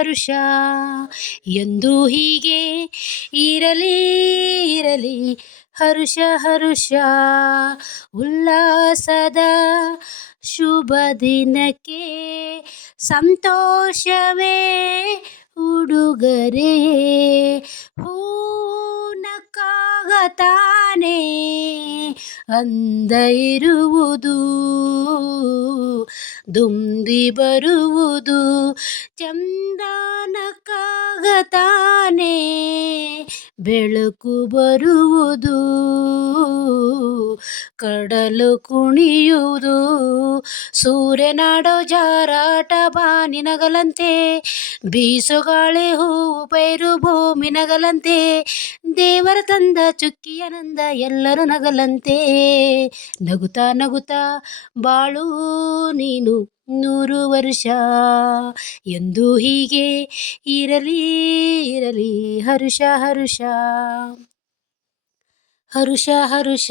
ವರುಷ ಎಂದು ಹೀಗೆ ಇರಲಿ ಇರಲಿ. ಹರುಷ ಹರುಷ, ಉಲ್ಲಾಸದ ಶುಭ ದಿನಕ್ಕೆ ಸಂತೋಷವೇ ಉಡುಗೊರೆ. ಹೂನಕ್ಕಾಗತಾನೆ ಅಂದ ಇರುವುದು. ದುಂದಿ ಬರುವುದು ಚಂದನಕ್ಕಾಗತಾನೆ ಬೆಳಕು ಬರುವುದು ಕಡಲು ಕುಣಿಯುವುದು ಸೂರ್ಯನಾಡೋ ಜಾರಾಟ ಬಾನಿ ನಗಲಂತೆ ಬೀಸುಗಾಳಿ ಹೂ ಪೈರು ಭೂಮಿ ನಗಲಂತೆ ದೇವರ ತಂದ ಚುಕ್ಕಿಯನಂದ ಎಲ್ಲರೂ ನಗಲಂತೆ. ನಗುತ್ತಾ ನಗುತ್ತಾ, ಬಾಳು, ನೀನು ನೂರು ವರ್ಷ, ಎಂದು ಹೀಗೆ ಇರಲಿ ಇರಲಿ, ಹರುಷ ಹರುಷ ಹರುಷ ಹರುಷ.